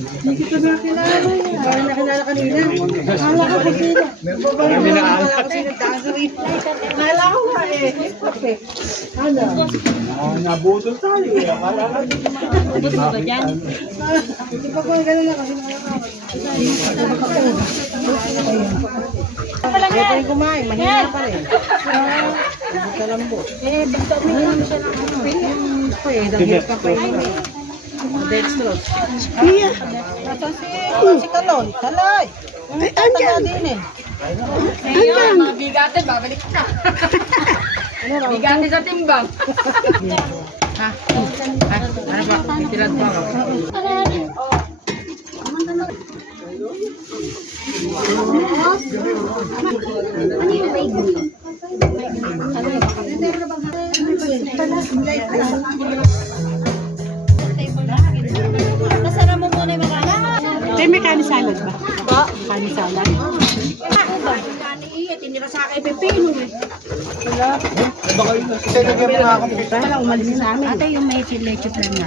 Hindi kita na kilala eh. Parang nakilala kanina. Akala ko kung sino. Akala ko sino dancery. Akala ko nga eh. Ano? Nabudol tayo eh. Akala ka. Ubus mo ba dyan? Hindi pa ko gano'n lang kasi nakakawal. Ayaw pa rin kumain. Mahina pa rin. Sa lambot. Eh, basta uminom siya ng ano. Dahil pa pa yun eh. Dextrose. Mia. Si Kalon. Kalay. Ay, andyan. Din eh. Ngayon, mga bigate, babalik ka. Bigate sa timbang. Ha? Ano ba? Titirad pa ako. Nasara mo muna yung mga Tay, may kanin salad ba? po. Kanin salad. Tinira sa akin pepino eh. Wala, umalis sa amin. Ate, yung may leche plan na.